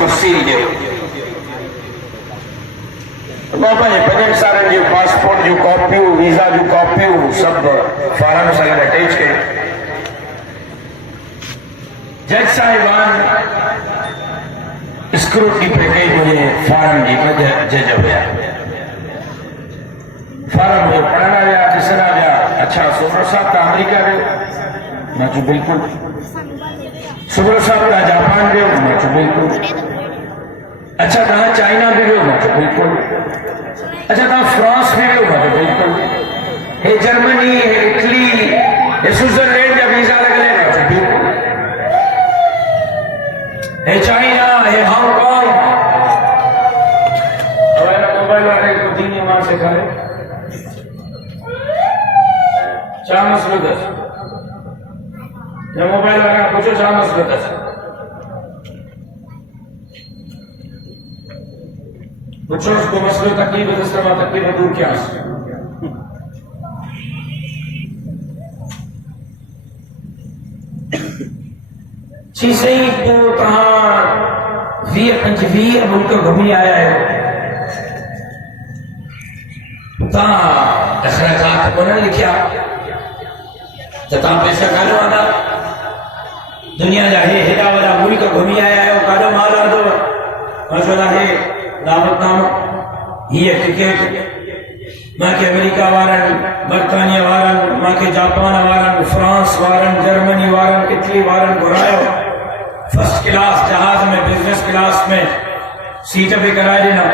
तफसील ॾियो। मां पंहिंजे 5 सालनि जूं पासपोर्ट जूं कॉपियूं, वीज़ा जूं कॉपियूं सभु फॉरम सां गॾु अटैच कयूं। जज साहिबान स्क्रूटनी पे कई मुझे फॉरम जी जज हुआ। फॉरम मुझे पढ़ना विया, ॾिसणा विया। अच्छा सुब्रो साहब तव्हां अमेरिका वियो? मां चयो बिल्कुलु। सुब्रो साहब तव्हां जापान वियो? मां चयो बिल्कुलु। अच्छा तव्हां चाइना भी वियो? मां चयो बिल्कुलु। अच्छा तव्हां फ्रांस भी वियो? मां चयो बिल्कुलु। हे जर्मनी, हे इटली, हे स्विट्जरलैंड जा वीज़ा लॻल आहिनि? मां चयो बिल्कुलु। हे चाइना, हे हांगकांग। मोबाइल वाले को दीन ईमान सिखाए छा मसलो अथसि? मोबाइल वारा पुछो छा मसलो अथसि? पुछो उसको मसलो तकलीफ अथसि त मां तकलीफ़ दूर कयांसि। जी सही तो तव्हां 20-25 मुल्क घुमी आया आहियो। तव्हां अखराजात कोन लिखिया त तव्हां पैसा काॾो आंदा? दुनिया जा हेॾा वॾा मुल्क घुमी आया आहियो, काॾो माल आंदो? मां चयो हे दावतनामो, हीअ टिकट मूंखे अमेरिका वारनि, बर्तानिया वारनि, मूंखे जापान वारनि, फ्रांस वारनि, जर्मनी वारनि, इटली वारनि घुरायो। फर्स्ट क्लास जहाज में, बिजनेस क्लास में सीट भी कराए ॾिना।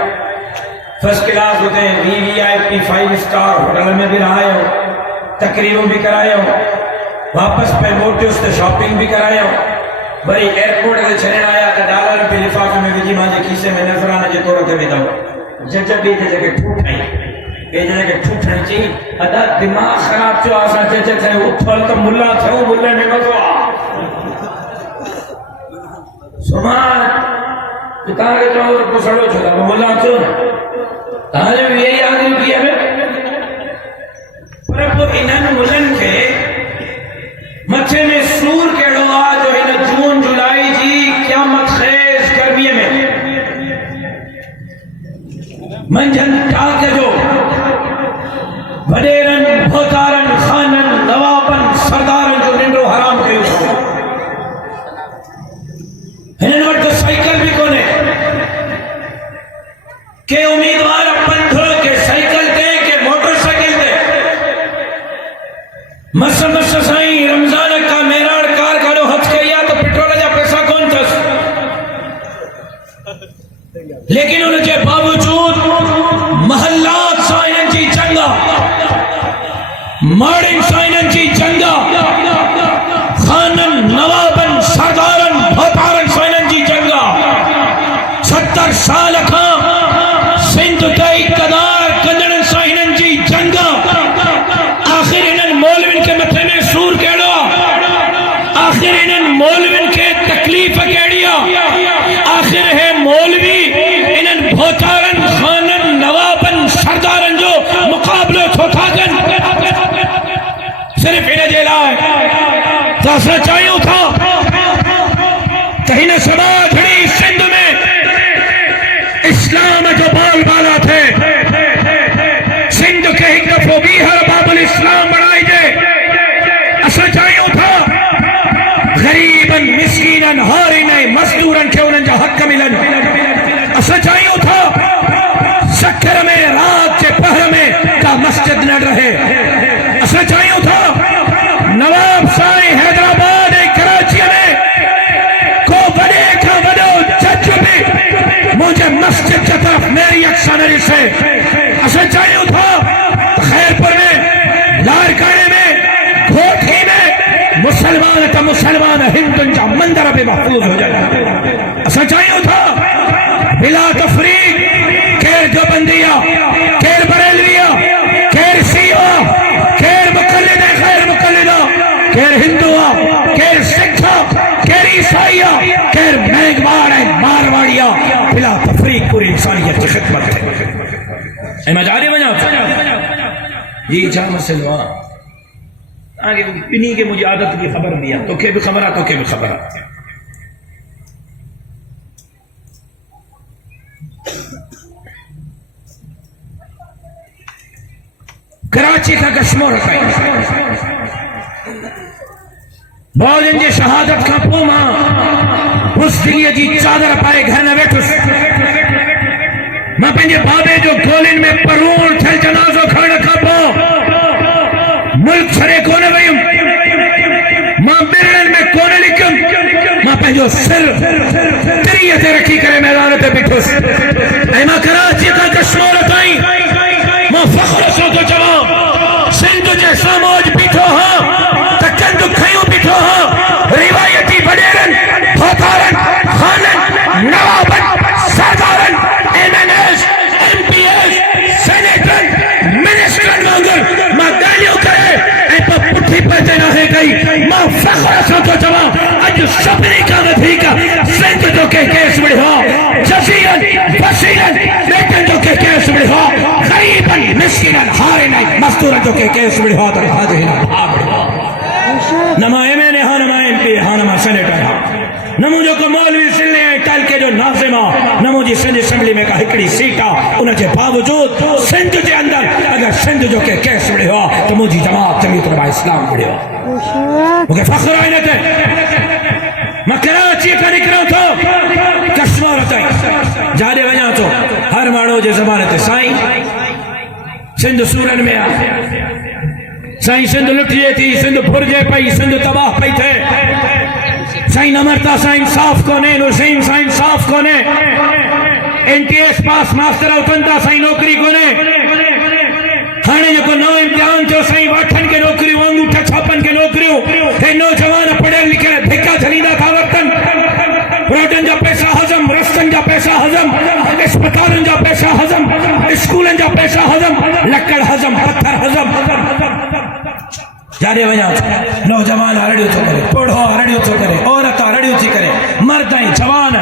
फर्स्ट क्लास होते VVIP 5 स्टार होटल में भी रहायो, तकरीबूं भी करायो, वापस पे मोटियुसि त शॉपिंग भी करायो। वरी एयरपोर्ट ते छॾण आया त डॉलर पे लिफ़ाफ़े में विझी मुंहिंजे खीसे में नज़राने जे तौर ते विधो। जज ॿिए जे जॻह ठूठाई, ॿिए जे जॻह ठूठण चई अदा दिमाग़ ख़राब थियो असां जज थियूं, उथल त मुला थियूं, मुले में मज़ो आहे। सुभाणे तव्हांखे चओ त पुछड़ो छो था, मुला थियो न तव्हांजो बि इहे ई आदमी थी में। पर पोइ इन्हनि मुलनि खे मथे में सूर कहिड़ो आहे जो हिन जून जुलाई जी क़यामत ख़ेज़ गर्मीअ में मंझंदि टाक जो वॾेरनि, भोतारनि, ख़ाननि, नवाबनि, सरदारनि जो निंडो हराम कयो। हिननि वटि त साइकिल बि कोन्हे। के उम्मीदवार पंध, के साइकिल ते, के मोटरसाइकिल ते। मस मस साईं रमज़ान का मेराड़ कार काॾो हथ कई आहे त पेट्रोल जा पैसा कोन अथसि, लेकिन उनजे बावजूद महलात सां हिननि जी जंग आहे, माड़ियुनि सां हिननि जी जंग आहे, ख़ाननि, नवाबनि, सरदारनि, भोतारनि सां हिननि जी जंग आहे। 70 साल खां सिंध ते इक़्तिदार कंदड़नि सां हिननि जी जंग आहे। आख़िर हिननि मौलवियुनि खे मथे में सूर कहिड़ो आहे? आख़िर हिननि मौलवियुनि खे तकलीफ़ कहिड़ी आहे? आख़िर हे मौलवी इन्हनि भोतारनि, ख़ाननि, नवाबनि, सरदारनि जो मुक़ाबिलो छो था कनि? सिर्फ़ इन जे लाइ त असां चाहियूं था त हिन समाधड़ी सिंध में इस्लाम जो बोलबाला थे। सिंध के हिकु दफ़ो ॿीहर बाबुल इस्लाम बणाइजे। असां चाहियूं था ग़रीबनि, मिस्कीननि, हारिन, मज़दूरनि खे उन्हनि जा हक़ मिलनि। असां चाहियूं था सखर में रात के पहर में का मस्जिद न रहे। असां चाहियूं था नवाब साईं हैदराबाद ऐं कराची में को वॾे खां वॾो जज बि मुझे मस्जिद की तरफ मेरी अक्सा न ॾिसे। असां चाहियूं था खैरपुर में, लारकाने में, घोठी में मुसलमान त मुसलमान हिंदुनि जा मंदिर बि महफूज़ हुजनि। असां चाहियूं था बिला तफरीक, केर देवबंदिया, केर बरेलविया, केर शिया, केर मुक़ल्लिद ऐं ग़ैर मुक़ल्लिदा, केर हिंदू, केर सिख, केर ईसाई, केर मेघवाड़ ऐं मारवाड़िया, बिला तफरीक पूरी इंसानियत की खिदमत है। मैं जारी वञा जी छा मसइलो आहे? तव्हांखे ॿिन्ही खे मुंहिंजी आदत जी ख़बर बि आहे, तोखे बि ख़बर आहे, तोखे बि ख़बर आहे। कराची का कश्मीर ताईं बौलनि जी शहादत खां पोइ मां बुज़दिलीअ जी चादर पाए घर न वेठुसि। मां पंहिंजे बाबे जो गोलियुनि में परूण थियल जनाज़ो खणण खां पोइ मुल्क छॾे कोन वयुमि। मां ॿिरड़नि में कोन लिकियुमि। मां पंहिंजो सिर तिरीअ ते रखी करे मैदान ते बीठुसि ऐं मां कराची खां कश्मीर ताईं मां फ़ख्र सां थो चवां, सिंध जे साम्हूं अॼु बीठो आहियां त चंद खयूं बीठो आहियां रिवायती वॾेरनि, फोथारनि, ख़ाननि, नवाबनि, सरदारनि, MNS, MPS, सेनेटरनि, मिनिस्टरनि वांगुरु मां ॻाल्हियूं करे ऐं पोइ पुठी पते नाहे कई। मां फ़ख्र सां थो चवां अॼु सभिनी खां वधीक सिंध जो कंहिं केस विढ़ियो आहे, जज़ीरनि, वसीलनि, बेटनि जो कंहिं केस विढ़ियो आहे, ग़रीबनि, मिस्किननि, हारिननि, मज़दूरनि जो कंहिं केस विढ़ियो आहे त आज हिन भाउ विढ़ियो आहे। न मां MNA हां, न मां MP हां, न मां सेनेटर हां, न मुंहिंजो को मौलवी सिले ऐं तालके जो नाज़िम आहे, न मुंहिंजी सिंध असेंबली में का हिकिड़ी सीट आहे। उनजे बावजूदि सिंध जे अंदरि अगरि सिंध जो कंहिं केस विढ़ियो आहे त मुंहिंजी जमात जमीयत उलमा इस्लाम विढ़ियो आहे। मूंखे फ़ख्रु आहे हिन ते। मां कराची खां निकिरां थो कश्मीर ताईं, जाॾे वञां थो हर माण्हू जे ज़माने ते साईं सिंध सूरनि में आहे, साईं सिंध लुटिजे थी, सिंध फुरिजे पई, सिंध तबाह पई थिए, साईं नमरता सां इंसाफ़ कोन्हे, हुसैन सां इंसाफ़ कोन्हे, NTS पास मास्टर उथनि था साईं नौकिरी कोन्हे। हाणे जेको नओं इम्तिहान थियो साईं वाठनि खे नौकिरियूं, अंगूठा छापनि खे नौकिरियूं, हे नौजवान पढ़ियल लिखियल धिका झलींदा था वरितनि। रोडनि जा पैसा हज़म, रस्तनि जा पैसा हज़म, अस्पतालनि जा पैसा हज़म, स्कूलनि जा पैसा हज़म, लकड़ हज़म, पत्थर हज़म। जाॾे वञा नौजवान रड़ियूं थो करे, पोढ़ो रड़ियूं थो करे, औरत रड़ियूं थी करे, मर्द ऐं जवान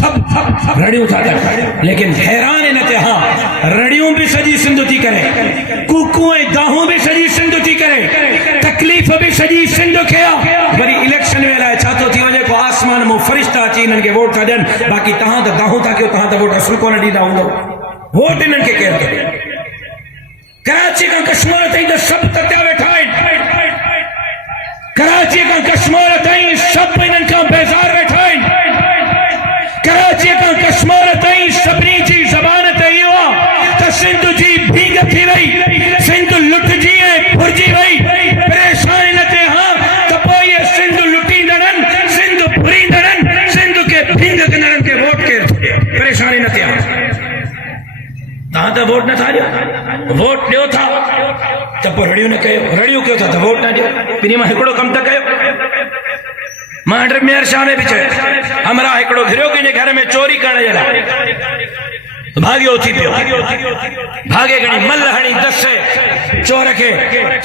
सभु रड़ियूं था कनि। लेकिन हैरान इन ते हा रड़ियूं बि सॼी सिंध थी करे, कूकू ऐं दाहूं बि सॼी सिंध थी करे, तकलीफ़ बि सॼी सिंध खे आहे। वरी इलेक्शन में अलाए छा थो थी वञे, को आसमान मां फ़रिश्ता अची हिननि खे वोट था ॾियनि, बाक़ी तव्हां त दाहूं था कयो, तव्हां त वोट असुल कोन ॾींदा हूंदो, वोट हिननि खे केरु थो ॾिए। कराची खां कश्मीर ताईं त सभु तत्या वेठा आहिनि, कराची खां कश्मीर ताईं सभु हिननि खां बेज़ार वेठा आहिनि, कराची खां कश्मीर ताईं सभिनी जी ज़बान ते इहो आहे त सिंध जी भींग थी वई, सिंध लुटिजी ऐं फुरिजी वई। परेशान इन ते हा त पोइ इहे सिंध लुटींदड़नि, सिंध फुरींदड़नि, सिंध खे भींग कंदड़नि खे वोट केरु थो ॾिए? परेशानी न थिए। तव्हां त वोट नथा ॾियो, वोट ॾियो था त पोइ रड़ियूं न कयो, रड़ियूं कयो था त वोट न ॾियो। ॿिन्ही मां हिकिड़ो कमु त कयो। मां मेयर शाह में बि चयो, हमरा हिकिड़ो घिरियो कंहिंजे घर में चोरी करण जे लाइ भाॻियो थी पियो, भाॻे खणी मल हणी दस चोर खे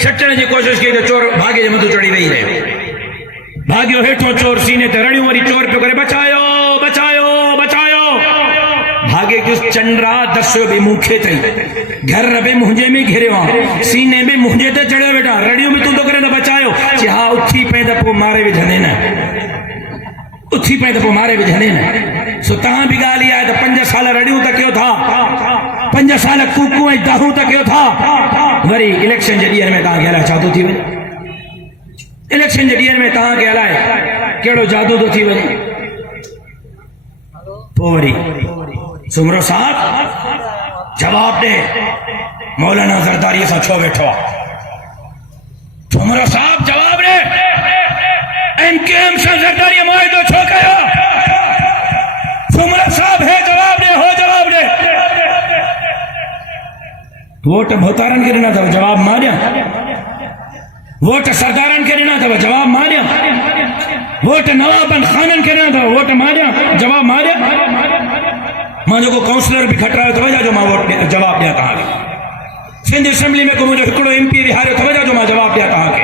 छटण जी कोशिशि कई त चोर भाॻे जे मथां चढ़ी वेही रहियो, भाॻियो हेठो चोर सीने ते रड़ियूं, वरी चोर पियो करे बचायो बचायो बचायो, भागे किस चंद्रा दस्यो भी मूंखे थई, घर बि मुंहिंजे में घिरियो आहे, सीने में मुंहिंजे ते चढ़ियो वेठा, रड़ियूं बि तूं थो करे न बचायो। चई हा उथी पए त पोइ मारे विझंदे न, उथी पए त पोइ मारे विझंदे न। सो तव्हां बि ॻाल्हि इहा आहे त 5 साल रड़ियूं त कयो था, 5 साल कूकू ऐं दाहूं त कयो था, वरी इलेक्शन जे ॾींहं में तव्हांखे अलाए छा थो थी वञे, इलेक्शन जे ॾींहं में तव्हांखे अलाए कहिड़ो जादू थो थी वञे। पोइ वरी सुमरो साहब जवाब दे, मौलाना ज़रदारी सां छो वेठो आहे? सुमरो साहब जवाब दे, MKM सां ज़रदारी मुआहिदो छो कयो? सुमरो साहब है जवाब दे, हो जवाब दे। वोट भोतारनि खे ॾिना अथव, जवाब मां ॾियां? वोट सरदारनि खे ॾिना अथव, जवाब मां ॾियां? वोट नवाबनि ख़ाननि खे ॾिना अथव, वोट मां ॾियां? जवाब मां ॾियां? मां जेको काउंसलर बि खटायो अथव जो मां वोट जवाब ॾियां तव्हांखे, सिंध असेंबली में को मुंहिंजो हिकिड़ो MP विहारियो अथव जो मां जवाब ॾियां तव्हांखे,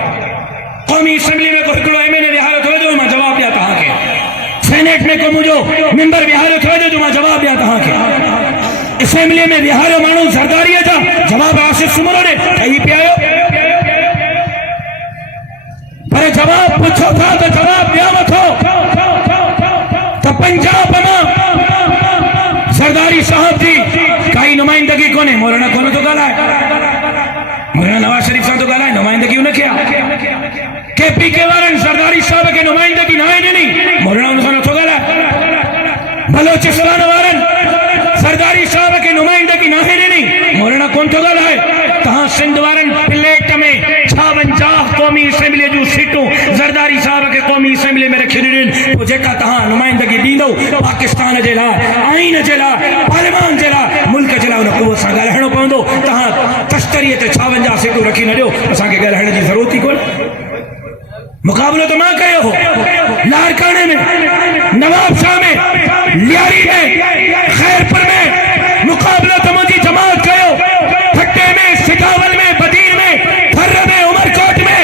क़ौमी असेंबली में को हिकिड़ो MNA विहारियो अथव जो मां जवाब ॾियां तव्हांखे, सेनेट में को मुंहिंजो मेंबर विहारियो अथव जो मां जवाब ॾियां तव्हांखे, असेंबली में विहारियो माण्हू ज़रदारीअ जा जवाब आसिफ सुमरो ॾे ठही पिया आहियो, पर जवाब पुछो था त जवाब ॾियांव थो त पंजाब मां जरदारी साहब जी काई नुमाइंदगी कोने मौलाना कोने तो ॻाल्हाए मौलाना नवाज शरीफ सां तो ॻाल्हाए नुमाइंदगी उन खे केपी के वारनि जरदारी साहब खे नुमाइंदगी न आहे ॾिनी मौलाना उन सां नथो ॻाल्हाए बलोचिस्तान वारनि जरदारी साहब खे नुमाइंदगी न आहे ॾिनी मौलाना कोन थो ॻाल्हाए तहां सिंध वारनि प्लेट में 56 क़ौमी असेंबली जूं सीटूं जरदारी साहब खे क़ौमी असेंबली में रखी ॾिनिन पोइ जेका तहां नुमाइंदगी ॾींदो पाकिस्तान जे लाइ आइन जे लाइ पार्लियामान जे लाइ मुल्क जे लाइ उन क़ुवत सां ॻाल्हाइणो पवंदो तहां तश्तरीअ ते 56 सीटूं रखी न ॾियो असांखे ॻाल्हाइण जी ज़रूरत ई कोन्हे मुक़ाबलो तो मां कयो हो लारकाने में नवाबशाह में लियारी में खैरपुर में मुक़ाबलो तो मुझी जमात कयो ठट्टे में सिकावल में बदीन में फर्र में उमरकोट में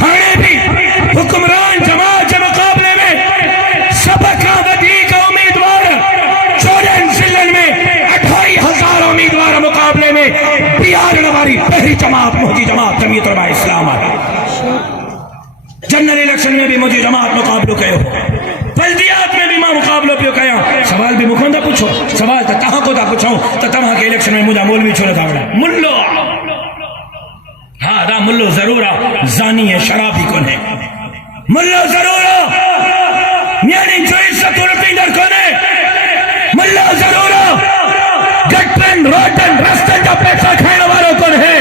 हाणे भी हुक्मरान जमात के मुकाबले में सब का वधीक उम्मीदवार 14 जिलन में 28,000 उम्मीदवार मुकाबले में बिहार वाली पहली जमात मुझी जमात जमीयत उलमा इस्लाम है जनरल इलेक्शन में भी मुझे जमात मुकाबलो कयो बल्दियात में भी मां मुकाबलो पियो कया सवाल भी मुखों पूछो सवाल तो तहां को था पूछूं तो तहां के इलेक्शन में मुझा मौलवी छो नथा वड़ा मुल्लो हाँ दा मुल्लो जरूर आ जानी है शराबी कोन है मुल्लो जरूर आ न्याणी जो इज्जत उलटींदड़ कोन है मुल्लो जरूर आ गटरन रोटन रस्तन जा पैसा खाइण वारो कोन है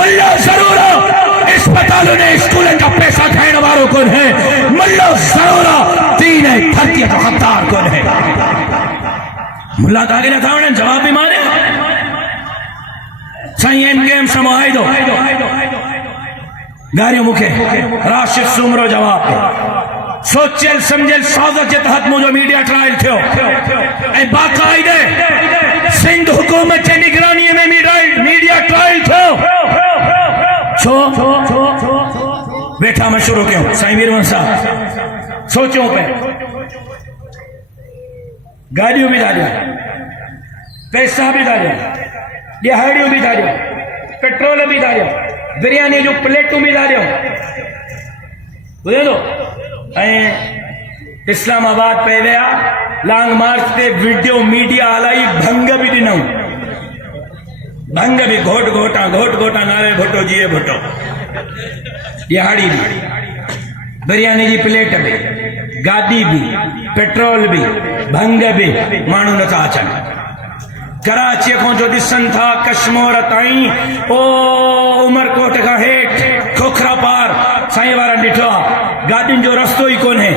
मुल्लो जरूर आ अस्पतालों ने स्कूलों का पैसा खाने वालों कौन है मुल्ला जरूरा दीन है धरती का हकदार कौन है मुल्ला तागे ना था जवाब भी मारे सही एम से मुआहिदो गारियों मुखे राशिद सुमरो जवाब सोचल समझल साजत के तहत मुझे मीडिया ट्रायल थियो ए बाकायदे सिंध हुकूमत के निगरानी में मीडिया ट्रायल थियो छो बैठा मैं शुरू क्यों साईं वीरवन साहब सोचो पे गाड़ियों भी डालियो पैसा भी डालियो दिहाड़ियों भी डालियो पेट्रोल भी डालियो बिरयानी जो प्लेटूं भी डालियो बुझे तो इस्लामाबाद पे विया लॉन्ग मार्च ते वीडियो मीडिया हलाई भंग भी ॾिनऊं भंग भी घोट घोटा नारे भुट्टो जिए भुट्टो दिहाड़ी भी बिरयानी की प्लेट भी गाड़ी भी पेट्रोल भी भंग भी माण्हू नथा अचनि कराची को जो ॾिसनि था कश्मीर ताईं ओ उमरकोट का हेठ खोखरा पार साईं वारा ॾिठो आहे गाॾियुनि जो रस्तो ही कोन्हे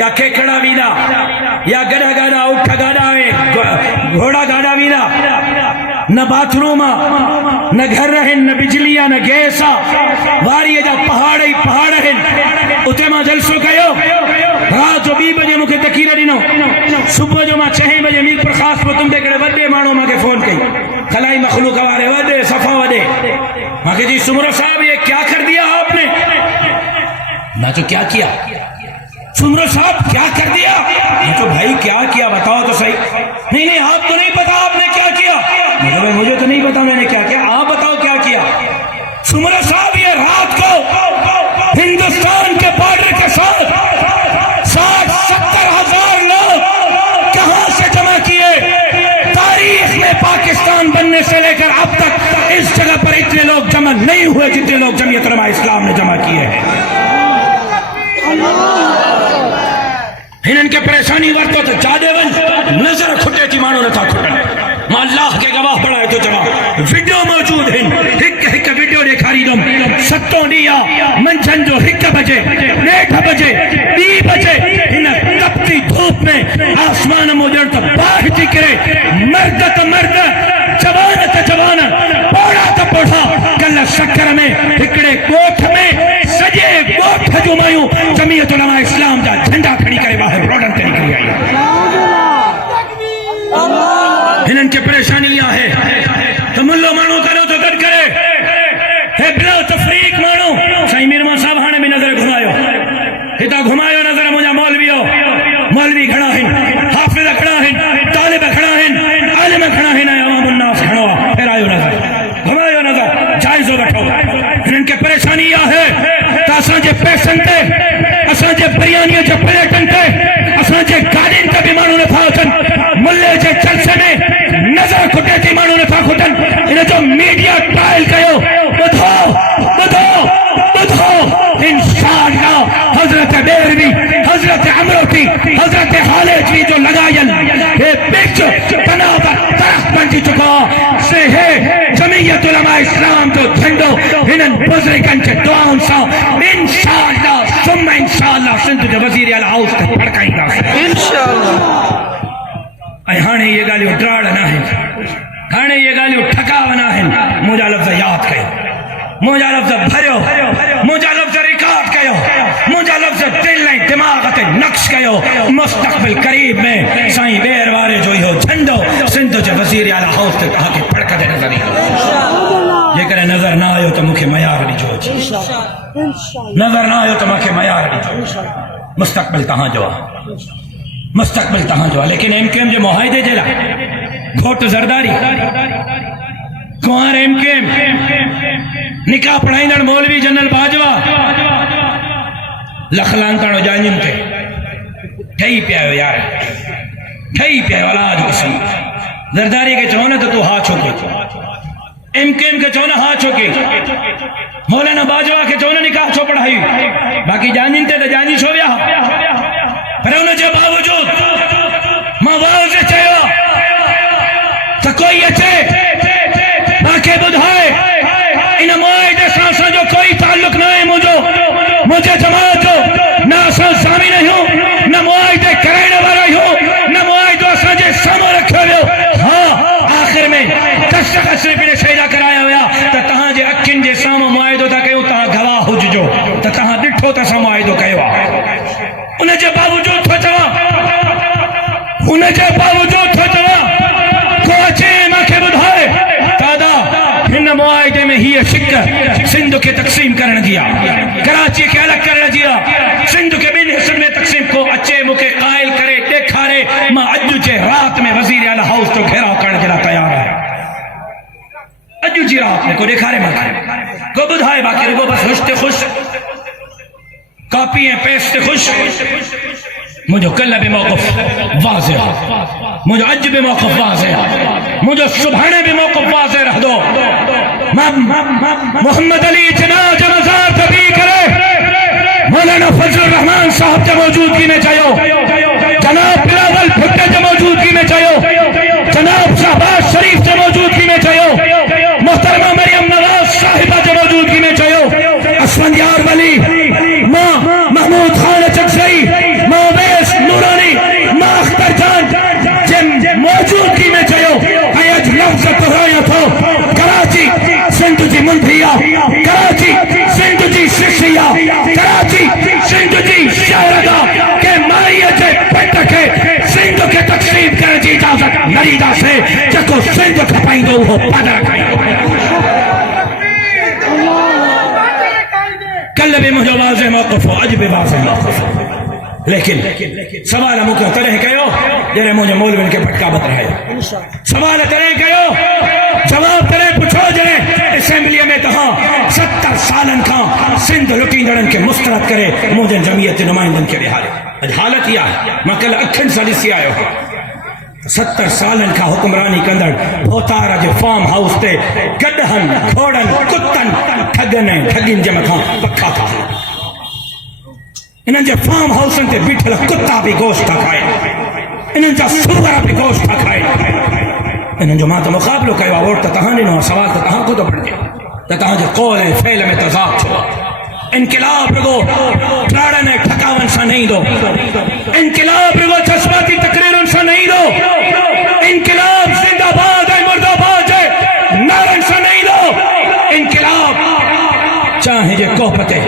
या केकड़ा वींदा या गॾा गाॾा उठ गाॾा घोड़ा गाॾा वींदा न बाथरूम न घर आहिनि न बिजली न गैस वारीअ जा पहाड़ ही पहाड़ आहिनि उते मां जलसो कयो रात जो 2 बजे मूंखे तकीर ॾिनो सुबुह जो मां 6 बजे मीर प्रकाश में तुंहिंजे हिकिड़े वॾे माण्हू मूंखे फोन कई खलाई मखलूक वारे वॾे सफ़ा वॾे मूंखे जी सुमरो साहब ये क्या कर दिया आपने मैं तो क्या किया सुमरो साहब क्या कर दिया मैं तो भाई क्या किया बताओ तो सही नहीं आप तो नहीं पता आपने क्या किया मुझे तो नहीं पता मैंने क्या किया आप बताओ क्या किया सुमरो साहब ये रात को हिंदुस्तान के बॉर्डर के साथ 60-70 हजार लोग कहां से जमा किए तारीख में पाकिस्तान बनने से लेकर अब तक इस जगह पर इतने लोग जमा नहीं हुए जितने लोग जमीयत उलमा इस्लाम ने जमा किए हैं हिनन के परेशानी वरतो तो जादेवन नजर खुटे थी मानो नथा खुटन मां अल्लाह के गवाह बनाए तो जवाब वीडियो मौजूद है हिक वीडियो दिखारी दम सतो दिया मंझन जो 1 बजे 1:30 बजे 2 बजे इन तपती धूप में आसमान मोजन तो बाह थी करे मर्द तो मर्द जवान तो जवान पोड़ा तो पोड़ा कल शक्कर में हिकड़े कोठ में सजे कोठ जो मायूं जमीयत उलमा इस्लाम जा झंडा खड़ी करे बाहर रोडन ते निकली आई हिनन के परेशानी है तो मुल्लो मानो करो तो गड करे हे बिला तफरीक मानो साईं मीरमा साहब हाने में नजर घुमायो हिता घुमायो नजर मुझा मौलवी खड़ा है हाफिज खड़ा है तालिब खड़ा है आलिम खड़ा है अवाम उन्नास खड़ा फिर आयो नजर घुमायो नजर जायजो वठो हिनन के परेशानी है त असां जे पैसनि ते असां जे बिरयानी जे प्लेटनि ते असां जे गाॾियुनि ते भी माण्हू नथा अचनि बुजुर्गन के दुआउन सां इंशाअल्लाह सुम्मा इंशाअल्लाह सिंध जो वज़ीर आला हाउस ते फड़काईंदासीं इंशाअल्लाह। ऐं हाणे ये ॻाल्हियूं ड्राड़ न आहिनि, हाणे ये ॻाल्हियूं ठकाव न आहिनि। मुंहिंजा लफ़्ज़ यादि कयो, मुंहिंजा लफ़्ज़ भरियो, मुंहिंजा लफ़्ज़ रिकॉर्ड कयो, मुंहिंजा लफ़्ज़ दिल ऐं दिमाग़ ते नक्श कयो। मुस्तक़बिल करीब में साईं ॿेर वारे जो इहो झंडो सिंध जे वज़ीर आला हाउस ते तव्हांखे फड़कदे नज़र ईंदो। जेकॾहिं नज़र न आयो त मूंखे मयार ॾिजो, नज़र न आयो त मूंखे मयार ॾिजो। मुस्तक़बिल तव्हांजो आहे, मुस्तक़बिल तव्हांजो आहे। लेकिन MKM जे मुआहिदे जे लाइ घोट ज़रदारी, कुंवर MKM, निकाह पढ़ाईंदड़ मौलवी जनरल बाजवा, लख लांताणो जानियुनि ते ठही पिया आहियो यार, ठही पिया आहियो। अलाह जो कसम, ज़रदारी खे चओ न त तूं हा छो कई, MKM खे चओ न हा छो कई, मौलाना बाजवा खे चओ न निकाह छो पढ़ाई, बाक़ी जानियुनि ते त जानी छो विया। पर उनजे बावजूद मां वाज़े चयो त कोई अचे मूंखे ॿुधाए इन मुआहिदे सां असांजो कोई ताल्लुक न आहे, मुंहिंजे जमात जो न असां ज़ामिन आहियूं, न मुआहिदे कराइण वारा आहियूं, न मुआहिदो असांजे साम्हूं रखियो वियो। हा आख़िर में दस्तख़त सिर्फ़ इन शइ जा कराया विया त तव्हांजे अखियुनि जे साम्हूं मुआहिदो था कयूं, तव्हां गवाह हुजिजो त तव्हां ॾिठो त असां मुआहिदो कयो आहे। उनजे बावजूद थो चवां, उनजे बावजूद थो चवां को अचे मूंखे ॿुधाए दादा हिन मुआहिदे में हीअ शिक सिंध खे तक़सीम करण जी आहे, कराची खे अलॻि करण जी आहे, सिंध खे ॿिनि हिसनि में तक़सीम। को अचे मूंखे क़ाइल करे ॾेखारे, मां अॼु जे राति में वज़ीर आला हाउस जो घेराव करण जे लाइ तयार आहियां। अॼु जी राति में को ॾेखारे मूंखे, को ॿुधाए, बाक़ी रुगो बसि हुश ते ख़ुशि, कॉपी ऐं पेस्ट ते ख़ुशि। मुझे कल भी मौक़िफ़ वाज़े, मुझे अज भी मौक़िफ़ वाज़े, मुझे सुभाणे भी मौक़िफ़ वाज़े रह दो। मोहम्मद अली जिन्ना जो मज़ार ते भी करे मौलाना फजल रहमान साहब जे मौजूदगी में चयो, जनाब बिलावल भुट्टो जे मौजूदगी में चयो, जनाब शहबाज शरीफ जे मौजूदगी में चयो, मोहतरमा मरियम नवाज साहिबा जे मौजूदगी में चयो, असफंदियार वली, मां महमूद खान चकसई, मां वेस नूरानी, मां अख्तर जान जे मौजूदगी में चयो। ऐं अॼु लफ़्ज़ दोहरायां थो, कराची सिंध जी मुंदिया, कराची सिंध जी शिशिया, कराची सिंध जी शहरदा के माईअ जे पेट खे सिंध खे तक़सीम करण जी इजाज़त न ॾींदासीं। जेको सिंध खपाईंदो उहो पैदा खाईंदो। कल भी मुझे वाज़े मौक़िफ़ हो, अज भी वाज़े मौक़िफ़ हो, लेकिन सवाल मूंखे तॾहिं कयो जॾहिं मुंहिंजे मौलवियुनि खे भटका बद रहे। सवाल तॾहिं कयो, जवाब तॾहिं पुछो जॾहिं असेंबलीअ में तव्हां 70 सालनि खां सिंध लुटींदड़नि खे मुस्तरद करे मुंहिंजे जमीयत जे नुमाइंदनि खे विहारे। अॼु हालत इहा आहे, मां कल अखियुनि सां ॾिसी आयो। 70 सालनि खां हुकुमरानी कंदड़ भोतार जे फार्म हाउस ते गॾहनि, घोड़नि, कुतनि, ठगनि ऐं ठगियुनि जे मथां पखा था हलनि। इन्हनि जे फार्म हाउसनि ते बीठल कुता बि गोश्त था खाइनि, इन्हनि जा सूअर बि गोश्त था खाइनि। इन्हनि जो मां त मुक़ाबिलो कयो आहे, वोट त तव्हां ॾिनो आहे, सवाल त तव्हां ख़ुदि पढ़जे त तव्हांजे क़ौल ऐं फ़ेल में तज़ाद छो आहे। इनक़िलाब रुगो त्राड़नि ऐं ठकावनि सां न ईंदो, इनक़िलाब रुगो जज़्बाती तक़रीरुनि सां न ईंदो, इनक़िलाब ज़िंदाबाद ऐं मुर्दाबाद जे नारनि सां न ईंदो। इनक़िलाब चाहे जे कोप ते,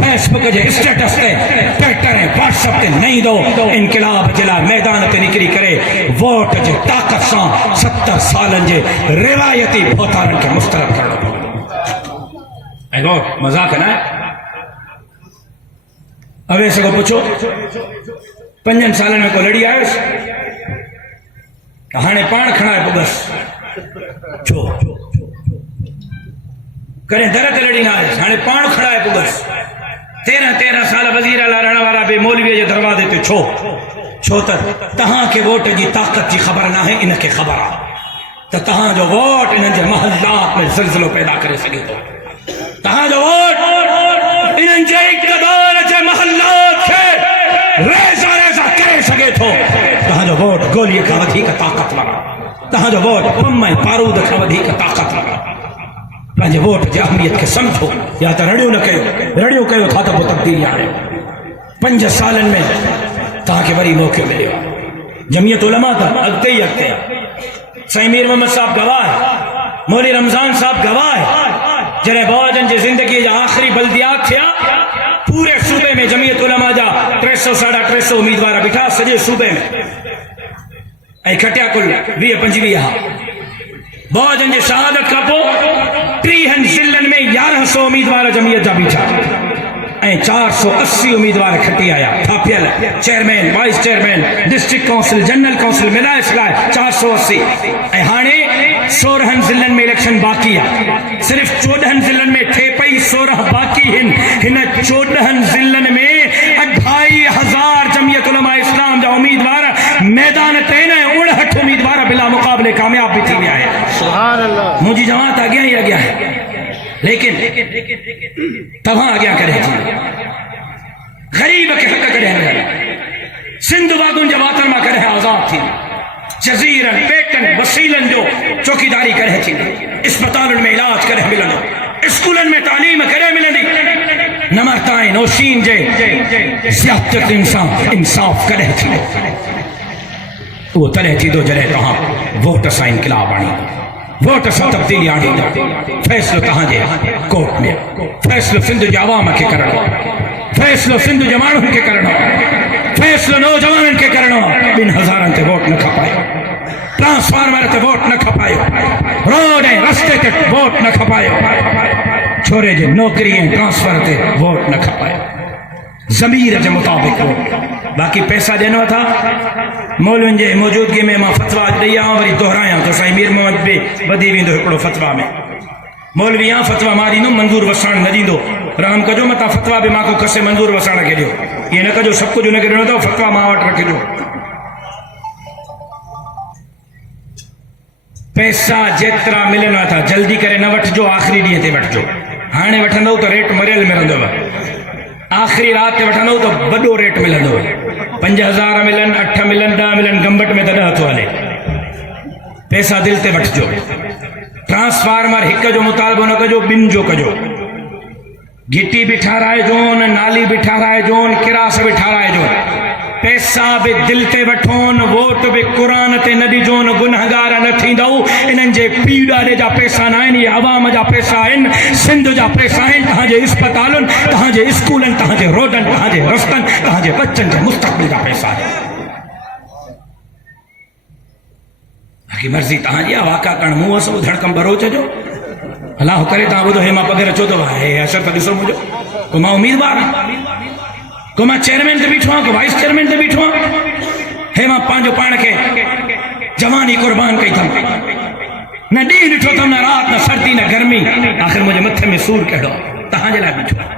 फेसबुक जे स्टेटस ते, ट्विटर ऐं व्हाट्सएप ते न ईंदो। इनक़िलाब जे लाइ मैदान ते निकिरी करे वोट जे ताक़त सां 70 सालनि जे रिवायती भोतारनि खे मुस्तरद करणो पवंदो। ऐं गौर मज़ाक न आहे। अवेस को पुछो 5 सालनि में को लड़ी आयुसि, हाणे पाण खणाए पुगस छो, कॾहिं दर ते लड़ी न आयुसि, हाणे पाण खणाए पुगस। 13 साल वज़ीर आला रहण वारा बि मौलवीअ जे दरवाज़े ते छो त तव्हांखे वोट जी ताक़त जी ख़बर न आहे। इनखे ख़बर आहे त तव्हांजो वोट इन्हनि जे महल्लात में ज़िलज़िलो पैदा करे सघे थो। तव्हांजो वोट इन्हनि जे इक़्तिदार जे महल्लात खे रेज़ा रेज़ा करे सघे थो। तव्हांजो वोट गोलीअ खां वधीक ताक़त वारो, तव्हांजो वोट बम ऐं बारूद खां वधीक ताक़त वारो। पंहिंजे वोट जी अहमियत खे सम्झो या त रड़ियो न कयो, रड़ियो कयो था त पोइ तब्दीली आणे। 5 सालनि में तव्हांखे वरी मौक़ो मिलियो। जमियत उलमा त अॻिते ई अॻिते आहे। साईं मीर मोहम्मद साहब गवाह आहे, मौली रमज़ान साहब गवाह आहे। जॾहिं बहुजन जी ज़िंदगी जा आख़िरी बल्दियात थिया, पूरे सूबे में जमियत उलमा जा 300 साढा 300 उम्मीदवार बीठा सॼे सूबे में, ऐं खटिया कुल 20-25। बहुजन जी शहादत खां पोइ 30 ज़िलनि में 1100 उम्मीदवार जमियत जा बीठा ऐं 480 उम्मीदवार खटी आया। थापियल chairman, vice chairman, district council, general council मिलाए सिलाए 480। ऐं हाणे 16 ज़िलनि में इलेक्शन बाक़ी आहे। सिर्फ़ 14 ज़िलनि में थिए पई, 16 बाक़ी आहिनि। हिन 14 ज़िलनि में 25,000 जमियत उलमा इस्लाम जा उम्मीदवार मैदान ते आहिनि ऐं 59 उम्मीदवार बिला मुक़ाबले कामयाब भी थी विया आहिनि। सुभान अल्लाह। मुंहिंजी जमात अॻियां ई अॻियां आहे, लेकिन तव्हां अॻियां करे थी ग़रीब खे हक़ कॾहिं सिंध वागुनि जे वातनि मां कॾहिं आज़ाद थी, जज़ीरनि पेटनि वसीलनि जो चौकीदारी कॾहिं थींदी, अस्पतालुनि में इलाज कॾहिं मिलंदो, स्कूलनि में तालीम कॾहिं मिलंदी, नमरताएं नौशीन जे ज़ियादतुनि सां इंसाफ़ कॾहिं थींदो। उहो तॾहिं थींदो जॾहिं तव्हां वोट सां इनक़लाब आणींदो, वोट सां तब्दीली आणींदो। फ़ैसिलो तव्हांजे कोर्ट में, फ़ैसिलो सिंध जे अवाम खे करणो, फ़ैसिलो सिंध जे माण्हुनि खे करणो, फ़ैसिलो नौजवाननि खे करणो। 2,000 ते वोट न खपायो, ट्रांसफार्मर ते वोट न खपायो, रोड ऐं रस्ते ते वोट न खपायो, छोरे जे नौकरी ऐं ट्रांसफर ते वोट न खपायो, ज़मीर जे मुताबिक़ वोट। बाक़ी पैसा ॾियणो था मौलवियुनि जे मौजूदगी में। मां फतवा ॾेई आहियां, वरी दोहरायां तो साईं मीर मोहम्मद बि वधी वेंदो हिकिड़ो फतवा में। मौलवी या फतवा मां ॾींदुमि, मंज़ूर वसाण न ॾींदो। रहम कजो मतां फतवा बि मां को कसे मंज़ूर वसाण खे ॾियो, ईअं न कजो सभु कुझु हुनखे ॾियणो अथव, फतवा मां वटि रखिजो। पैसा जेतिरा मिलनि था जल्दी करे न वठिजो, आख़िरी ॾींहं ते वठिजो। हाणे वठंदव त रेट मरियल मिलंदव, आख़िरी रात ते वठंदव तो वॾो रेट मिलंदो। 5,000 मिलन, 8 मिलन, 10 मिलन, गंबट में त 10 थो हले। पैसा दिल ते वठिजो। ट्रांसफार्मर हिक जो मुतालबो न कजो, 2 जो कजो। गिटी भी ठाराइजोन, नाली भी ठाराइजोन, किरास भी ठाराइजोन। पैसा भी दिल ते वठोन, वोट भी कुरान ते न ॾिजोन, गुनहगार न थींदव। इन्हनि जे पीउ ॾाॾे जा पैसा न आहिनि, अवाम जा पैसा आहिनि, सिंध जा पैसा आहिनि, तव्हांजे अस्पतालुनि, तव्हांजे स्कूलनि, तव्हांजे रोडनि, तव्हांजे रस्तनि, तव्हांजे बच्चनि जे मुस्तक़बिल जा पैसा आहिनि। बाक़ी मर्ज़ी तव्हांजी आहे, वाका करणु मूं वसो धड़कम बरोच जो अलाह करे। तव्हां ॿुधो, हे मां पघर चो थो हे असर त ॾिसो मुंहिंजो, को मां उम्मीदवार आहियां, को मां चेयरमैन ते बीठो आहियां, को वाइस चेयरमैन ते बीठो आहियां। हे मां पंहिंजो पाण खे जवानी कुर्बान कई अथमि, न ॾींहुं ॾिठो अथमि, न राति, न सर्दी, न गर्मी। आख़िर मुंहिंजे मथे में सूर कहिड़ो आहे? तव्हांजे लाइ बीठो आहे,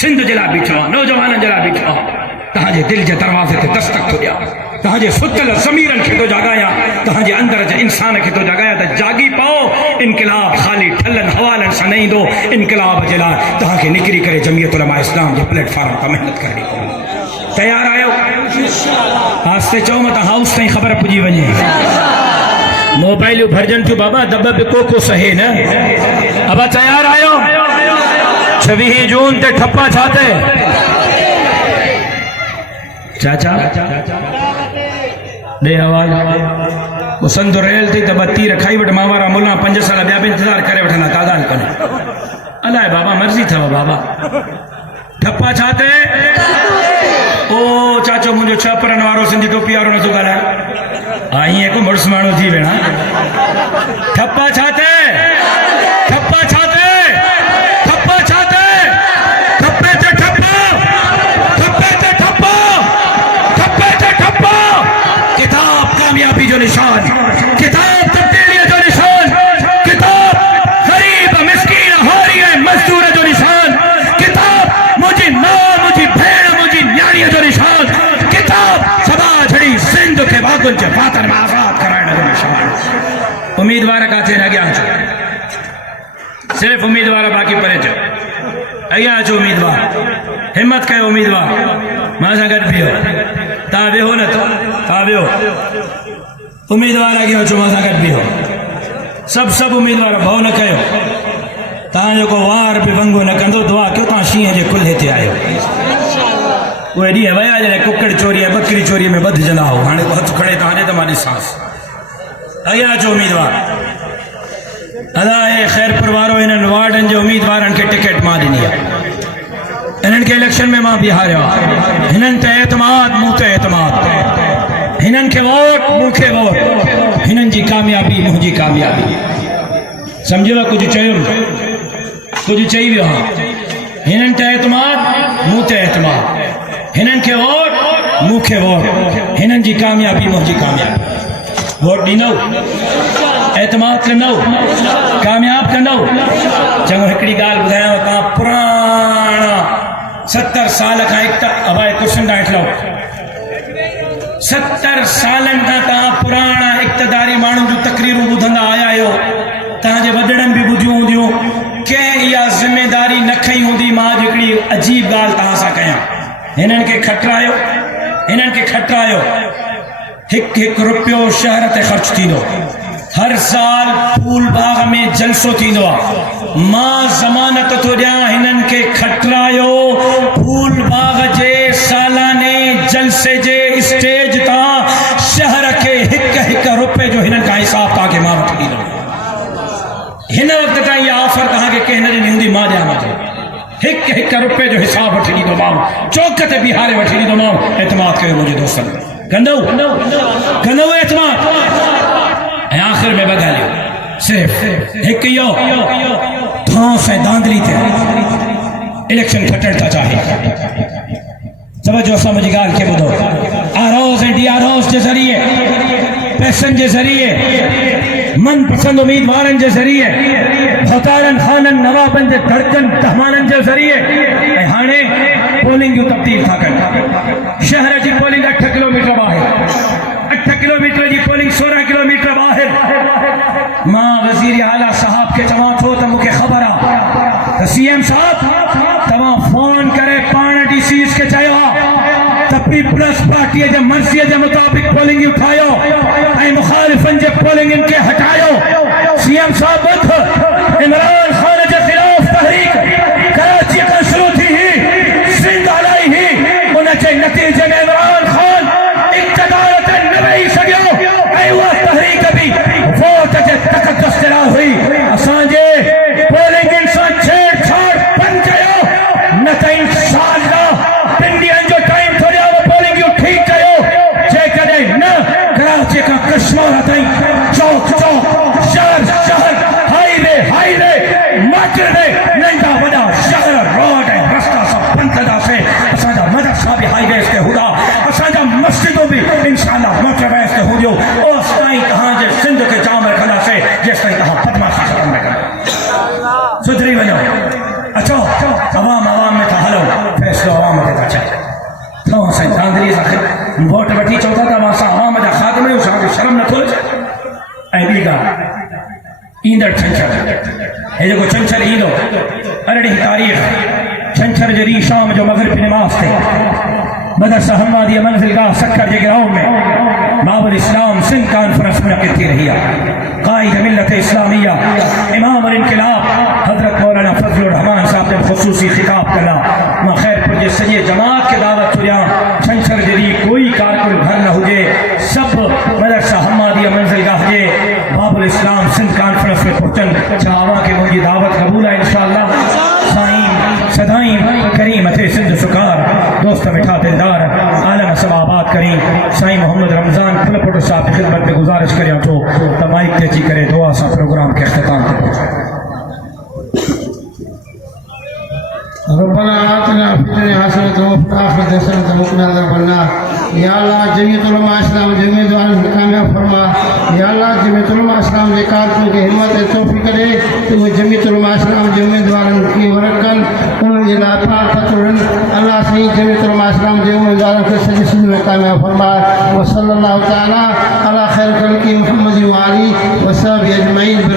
सिंध जे लाइ बीठो आहे, नौजवाननि जे लाइ बीठो आहे। तव्हांजे दिल जे दरवाज़े ते दस्तक थो ॾियां, तव्हांजे सुतल ज़मीरनि खे थो जाॻायां, तव्हांजे अंदर जे इंसान खे थो जाॻायां त जागी पओ। इनक़लाब ख़ाली ठलनि हवालनि सां न ईंदो, इनक़लाब जे लाइ तव्हांखे निकिरी करे जमियत उलमा इस्लाम जे प्लेटफॉर्म तां महिनत करणी पवंदी। तयारु आहियो? आस्ते चओ मतां हाउस ताईं ख़बर पुॼी वञे। मोबाइलियूं भरजनि थियूं बाबा, दॿ बि को सहे न। अब तयारु आहियो? 26 जून ते ठप्पा छा ते? चाचा दे आवाज मुसंद रेल थी त 32 रखाई वटि मां वारा मुल्ला 5 साल ॿिया बि इंतज़ार करे वठंदा, तादाल कोन्हे। अलाए बाबा, मर्ज़ी अथव बाबा। ठप्पा छा ते? ओ चाचो मुंहिंजो 6 परनि वारो सिंधी टोपी वारो नथो ॻाल्हाए। हा, ईअं को मुड़ुसु माण्हू थी वेणा। ठप्पा छा ते? ठप्पा छा ते? ठप्पा छा ते? ठप्पे ते ठप्पा, ठप्पे ते ठप्पा, ठप्पे ते ठप्पा। किताब कामयाबी जो निशान, किताब तब्दीली जो निशान, किताब गरीब मिस्कीन होरी ऐं मज़दूर जो निशान, किताब मुंहिंजी माउ, मुंहिंजी भेण, मुंहिंजी न्याणीअ जो निशान, किताब सभा छड़ी सिंध खे वागुनि जे वातनि में आज़ाद कराइण जो निशान। उम्मीदवार काथे न अॻियां अचो, सिर्फ़ उम्मीदवार बाक़ी परे अचो, अॻियां अचो उम्मीदवार, हिम्मत कयो उम्मीदवार, मां सां गॾु बीहो। तव्हां वेहो न, तव्हां वेहो, उम्मीदवार अॻियां अचो, मां सां गॾु बीहो। सभु उम्मीदवार भउ न कयो, तव्हांजो वार बि वंगो न कंदो दुआ कयो तव्हां शींहं जे कुल्हे ते आहियो उहे ॾींहं विया जॾहिं कुकड़ चोरी ऐं बकरी चोरीअ में ॿधजंदा हो हाणे हथु खणे त हाणे त मां ॾिसांसि अॻियां अचो उम्मीदवार अदा हे ख़ैरपुर वारो हिननि वार्डनि जे उम्मीदवारनि खे टिकट मां ॾिनी आहे हिननि खे इलेक्शन में मां बीहारियो आहे हिननि ते एतमाद मूं ते एतमाद हिननि खे वोट मूंखे वोट हिननि जी कामयाबी मुंहिंजी कामयाबी सम्झव कुझु चयुमि कुझु चई वियो हा हिननि ते एतमाद मूं ते एतमाद हिननि खे वोट मूंखे वोट हिननि जी कामयाबी मुंहिंजी कामयाबी वोट ॾींदो एतमाद कंदो कामयाब कंदो चङो हिकिड़ी ॻाल्हि ॿुधायांव तव्हां पुराणा 70 साल खां हिकु अबाए कुर्सियुनि तां हेठि लहो 70 सालनि खां तव्हां पुराणा इक़्तिदारी माण्हुनि जूं तकरीरूं ॿुधंदा आया आहियो तव्हांजे वॾड़नि बि ॿुधियूं हूंदियूं कंहिं इहा ज़िमेदारी न खई हूंदी मां हिकिड़ी अजीब ॻाल्हि तव्हां सां कयां हिननि खे खटरायो हिकु हिकु रुपयो शहर ते ख़र्च थींदो हर साल फूल बाग में जलसो थींदो आहे मां ज़मानत थो ॾियां हिननि खे खटरायो फूल बाग जे सालाने जलसे जे स्टेज तां शहर खे हिकु हिकु रुपए जो हिननि खां हिसाब तव्हांखे मां वठी ॾींदो हिन वक़्त ताईं इहा ऑफर तव्हांखे कंहिं न ॾिनी हूंदी मां ॾियां हिकु हिकु रुपए जो हिसाब वठी ॾींदोमांव चौक ते बीहारे वठी ॾींदोमांव एतमाद कयो मुंहिंजे दोस्तनि कंदो एतमाद ऐं आख़िर में ॿ ॻाल्हियूं सिर्फ़ हिकु इहो धौंस ऐं धांधली ते इलेक्शन खटणु था चाहिनि तवजो सां मुंहिंजी ॻाल्हि खे ॿुधो आरओस ऐं डीआरओस जे ज़रिए पैसनि जे ज़रिए मनपसंद उम्मीदवारनि जे ज़रिए भौतारनि खाननि नवाबनि जे धड़कनि तहमाननि जे ज़रिए ऐं हाणे पोलिंग जूं तब्दील था कनि शहर जी पोलिंग 8 किलोमीटर ॿाहिरि 8 किलोमीटर जी पोलिंग 16 किलोमीटर ॿाहिरि मां वज़ीर आला साहब खे चवां थो त मूंखे ख़बर आहे त सीएम साहब तव्हां फ़ोन करे पाण डीसीस खे चयो त पीपल्स पार्टीअ जे मर्ज़ीअ जे मुताबिक़ पोलिंग उठायो ऐं मुखालिफ़नि जे पोलिंग खे हटायो सीएम साहब ॿुध इमरान खान जे ख़िलाफ़ तहरीक कराची खां शुरू थी हुई सिंध हलाई हुई उन जे नतीजे में इमरान खान इक़्तिदार ते न वेही सघियो ऐं उहा तहरीक बि वोट जे तक़दस ते हुई असांजे पोलिंग सां छेड़छाड़ बंदि कयो न त इंशाअल्लाह 2 ॾींहंनि जो टाइम थो ॾियांव पोलिंग ठीकु कयो जेकॾहिं न कराची खां कश्मीर ताईं चौक चौक शहर शहर हाईवे हाईवे मार्केट नंढा वॾा शहर रोड ऐं रस्ता सभु बंदि कंदासीं असांजा मदरसा बि हाईवेज़ ते हूंदा असांजा मस्जिदूं बि इंशाअल्लाह मोटरवेज़ ते हूंदियूं ओस ताईं तव्हांजे सिंध खे जाम रखंदासीं जेसि ताईं तव्हां बदमाशी ख़तमु न कंदा सुधरी वञो अचो अवाम में था हलो फ़ैसिलो अवाम ते था छॾे तव्हां असांजी धांधलीअ सां वोट वठी चओ था त असां अवाम जा ख़ादम आहियूं असांखे शर्म नथो अचे ऐं ॿी ॻाल्हि ईंदड़ छंछरु हे जेको छंछरु ईंदो 18 तारीख़ छंछरु जे ॾींहुं शाम जो मग़रिब नमाज़ ते मदरसा हम्मादिया मंज़िलगाह सक्कर जे ग्राउंड में बाबुल इस्लाम सिंध कॉन्फ्रेंस मुनक़िद थी रही है क़ाइद मिल्लत इस्लामिया इमाम इनक़िलाब हज़रत मौलाना फज़लुर रहमान साहब ने ख़ुसूसी ख़िताब करा मां ख़ैरपुर जे सॼे जमात खे दावत ॾियां छंछरु जे ॾींहुं कोई कारकुन घर न हुजे सभु मदरसा हम्मादिया मंज़िलगाह जे बाबुल इस्लाम सिंध कॉन्फ्रेंस में पहुचनि छा अव्हांखे मुंहिंजी दावत क़बूल आहे इंशाअल्लाह साईं सदाईं करीम थे सिंध सुकार दोस्त मिठा दिलदार आलम सब आबाद करीं साईं मोहम्मद रमज़ान फुलपुर साहब की खिदमत में गुजारिश करियां थो त माइक ते अची करे दुआ सां प्रोग्राम के अख्तिताम ते पहुचायो रब्बना आतिना फी दुनिया हसनतन व फिल आखिरति हसनतन व क़िना अज़ाबन्नार या अल्लाह जमीयत उलमा इस्लाम जे उम्मीदवारनि खे कामयाब फरमा या अल्लाह जमीयत उलमा इस्लाम जे कारकुन खे हिम्मत ऐं तौफ़ीक़ ॾे त उहे जमीयत उलमा इस्लाम जे उम्मीदवारनि खे वरकनि उन्हनि जे लाइ पार फतुरनि अल्लाह साईं जमीयत उलमा इस्लाम जे उम्मीदवारनि खे सॼी सिंध में कामयाब फरमाए व सल्लल्लाहु तआला अला ख़ैर ख़ल्क़ी मुहम्मद व आलिहि व सहबिही अजमईन।